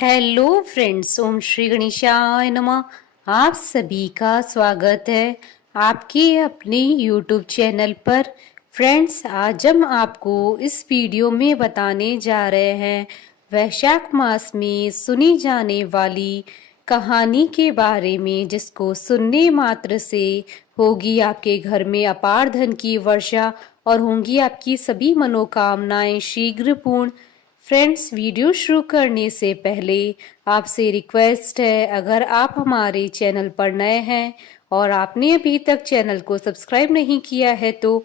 Hello friends, ओम श्री गणेशाय नमः। आप सभी का स्वागत है आपके अपने यूट्यूब चैनल पर। फ्रेंड्स, आज हम आपको इस वीडियो में बताने जा रहे हैं वैशाख मास में सुनी जाने वाली कहानी के बारे में, जिसको सुनने मात्र से होगी आपके घर में अपार धन की वर्षा और होंगी आपकी सभी मनोकामनाएं शीघ्र पूर्ण। फ्रेंड्स, वीडियो शुरू करने से पहले आपसे रिक्वेस्ट है, अगर आप हमारे चैनल पर नए हैं और आपने अभी तक चैनल को सब्सक्राइब नहीं किया है तो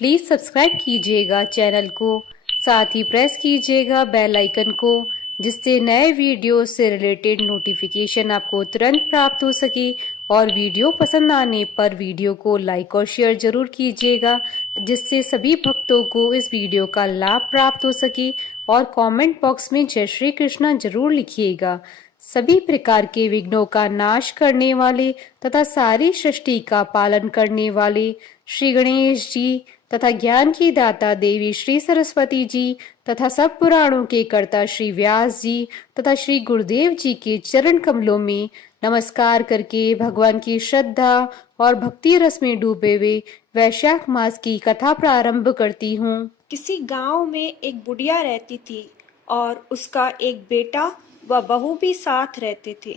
प्लीज़ सब्सक्राइब कीजिएगा चैनल को। साथ ही प्रेस कीजिएगा बेल आइकन को, जिससे नए वीडियो से रिलेटेड नोटिफिकेशन आपको तुरंत प्राप्त हो सके। और वीडियो पसंद आने पर वीडियो को लाइक और शेयर जरूर कीजिएगा, जिससे सभी भक्तों को इस वीडियो का लाभ प्राप्त हो सके। और कमेंट बॉक्स में जय श्री कृष्णा जरूर लिखिएगा। सभी प्रकार के विघ्नों का नाश करने वाले तथा सारी सृष्टि का पालन करने वाले श्री गणेश जी तथा ज्ञान की दाता देवी श्री सरस्वती जी तथा सब पुराणों के कर्ता श्री व्यास जी तथा श्री गुरुदेव जी के चरण कमलों में नमस्कार करके भगवान की श्रद्धा और भक्ति रस में डूबे हुए वैशाख मास की कथा प्रारंभ करती हूँ। किसी गांव में एक बुढ़िया रहती थी और उसका एक बेटा व बहू भी साथ रहते थे।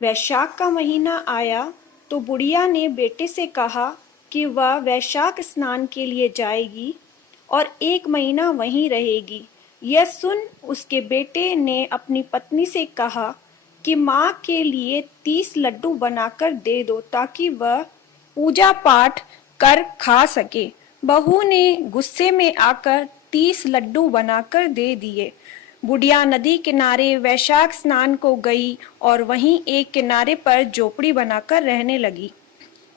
वैशाख का महीना आया तो बुढ़िया ने बेटे से कहा कि वह वैशाख स्नान के लिए जाएगी और 1 महीना वहीं रहेगी। यह सुन उसके बेटे ने अपनी पत्नी से कहा कि माँ के लिए 30 लड्डू बनाकर दे दो ताकि वह पूजा पाठ कर खा सके। बहू ने गुस्से में आकर 30 लड्डू बनाकर दे दिए। बुढ़िया नदी किनारे वैशाख स्नान को गई और वहीं एक किनारे पर झोपड़ी बनाकर रहने लगी।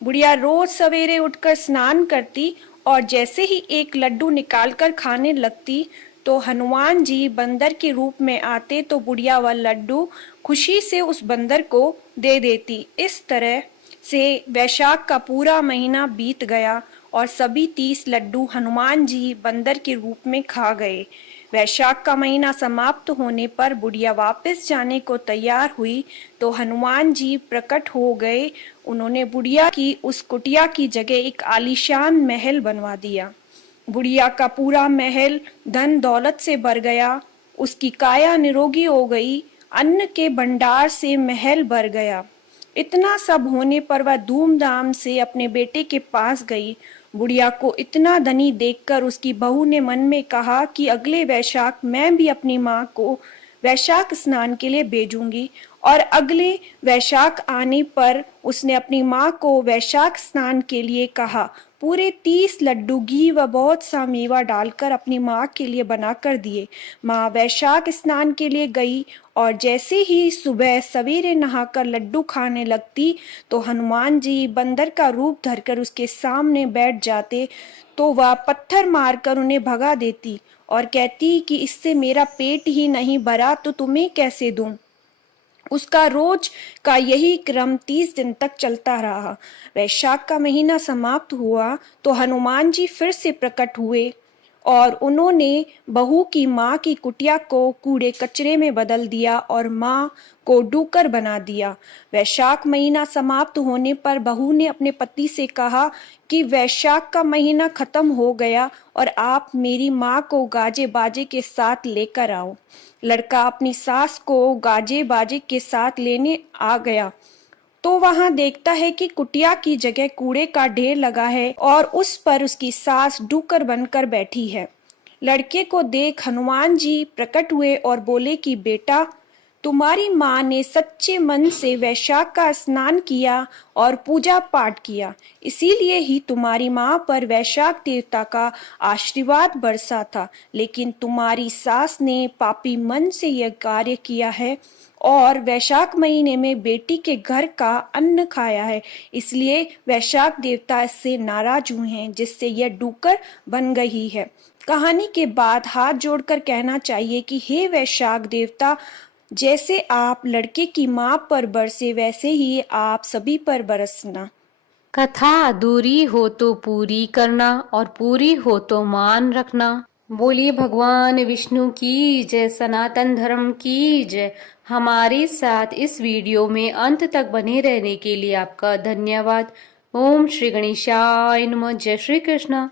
बुढ़िया रोज सवेरे उठकर स्नान करती और जैसे ही एक लड्डू निकालकर खाने लगती तो हनुमान जी बंदर के रूप में आते तो बुढ़िया वह लड्डू खुशी से उस बंदर को दे देती। इस तरह से वैशाख का पूरा महीना बीत गया और सभी 30 लड्डू हनुमान जी बंदर के रूप में खा गए। वैशाख का महीना समाप्त होने पर बुढ़िया वापस जाने को तैयार हुई तो हनुमान जी प्रकट हो गए। उन्होंने बुढ़िया की उस कुटिया की जगह एक आलीशान महल बनवा दिया। बुढ़िया का पूरा महल धन दौलत से भर गया। उसकी काया निरोगी हो गई। अन्न के भंडार से महल भर गया। इतना सब होने पर वह धूमधाम से अपने बेटे के पास गई। बुढ़िया को इतना धनी देखकर उसकी बहू ने मन में कहा कि अगले वैशाख मैं भी अपनी माँ को वैशाख स्नान के लिए भेजूंगी। और अगले वैशाख आने पर उसने अपनी माँ को वैशाख स्नान के लिए कहा। पूरे 30 लड्डू घी व बहुत सा मेवा डालकर अपनी माँ के लिए बनाकर दिए। माँ वैशाख स्नान के लिए गई और जैसे ही सुबह सवेरे नहाकर लड्डू खाने लगती तो हनुमान जी बंदर का रूप धरकर उसके सामने बैठ जाते तो वह पत्थर मारकर उन्हें भगा देती और कहती कि इससे मेरा पेट ही नहीं भरा तो तुम्हें कैसे दूं। उसका रोज का यही क्रम 30 दिन तक चलता रहा। वैशाख का महीना समाप्त हुआ तो हनुमान जी फिर से प्रकट हुए और उन्होंने बहू की माँ की कुटिया को कूड़े कचरे में बदल दिया और माँ को डूकर बना दिया। वैशाख महीना समाप्त होने पर बहू ने अपने पति से कहा कि वैशाख का महीना खत्म हो गया और आप मेरी माँ को गाजे बाजे के साथ लेकर आओ। लड़का अपनी सास को गाजे बाजे के साथ लेने आ गया तो वहां देखता है कि कुटिया की जगह कूड़े का ढेर लगा है और उस पर उसकी सास डूकर बनकर बैठी है। लड़के को देख हनुमान जी प्रकट हुए और बोले कि बेटा, तुम्हारी माँ ने सच्चे मन से वैशाख का स्नान किया और पूजा पाठ किया, इसीलिए ही तुम्हारी माँ पर वैशाख देवता का आशीर्वाद बरसा था। लेकिन तुम्हारी सास ने पापी मन से यह कार्य किया है और वैशाख महीने में बेटी के घर का अन्न खाया है, इसलिए वैशाख देवता इससे नाराज हुए हैं, जिससे यह डूकर बन गई है। कहानी के बाद हाथ जोड़कर कहना चाहिए कि हे वैशाख देवता, जैसे आप लड़के की माँ पर बरसे वैसे ही आप सभी पर बरसना। कथा अधूरी हो तो पूरी करना और पूरी हो तो मान रखना। बोलिए भगवान विष्णु की जय, सनातन धर्म की जय। हमारे साथ इस वीडियो में अंत तक बने रहने के लिए आपका धन्यवाद। ओम श्री गणेशाय नमः। जय श्री कृष्ण।